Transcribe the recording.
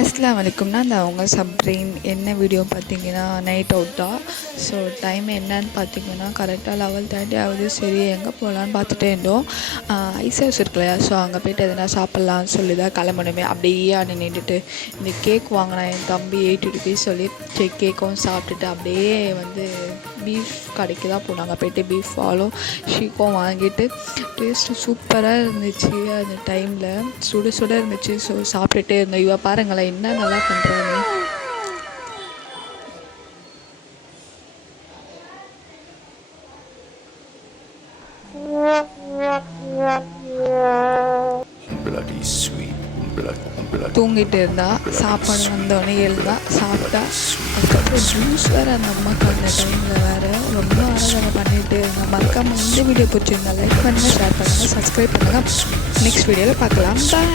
அஸ்ஸலாமு அலைக்கும்னா நான் உங்கள் சப்ரீன். என்ன வீடியோ பார்த்தீங்கன்னா நைட் அவுட்டா. ஸோ டைம் என்னன்னு பார்த்தீங்கன்னா கரெக்டாக 11:30 ஆகுது. சரி எங்கே போகலான்னு பார்த்துட்டே இருந்தோம். ஐஸ் ஹவுஸ் இருக்கு இல்லையா, ஸோ அங்கே போய்ட்டு எதனா சாப்பிட்லான்னு சொல்லி தான் கிளம்பணுமே. அப்படியே நின்றுட்டு இந்த கேக் வாங்கினா என் தம்பி 80 ருபீஸ் சொல்லி கேக்கும் சாப்பிட்டுட்டு அப்படியே பீஃப் கடைக்கு தான் போனாங்க. போய்ட்டு பீஃப் ஃபாலோ ஷீக்கும் வாங்கிட்டு டேஸ்ட்டு சூப்பராக இருந்துச்சு. அந்த டைமில் சுட சுட இருந்துச்சு. ஸோ சாப்பிட்டுட்டே இருந்தோம். இவ பாருங்களேன் என்ன நல்லா பண்ணுறான்னு. bloody sweet, blood. தூங்கிட்டு இருந்தா, சாப்பாடு வந்தோடனே எழுந்தா சாப்பிட்டா. அதுக்கப்புறம் ஜூஸ் வேறு அந்த அம்மாவுக்கு அந்த டைமில் வேறு ரொம்ப ஆராதனை பண்ணிகிட்டே இருந்தா. மறக்காமல் இந்த வீடியோ பிடிச்சிருந்தா லைக் பண்ணுங்கள், ஷேர் பண்ணுங்கள், சப்ஸ்கிரைப் பண்ணுங்கள். நெக்ஸ்ட் வீடியோவில் பார்க்கலாம். பாய்.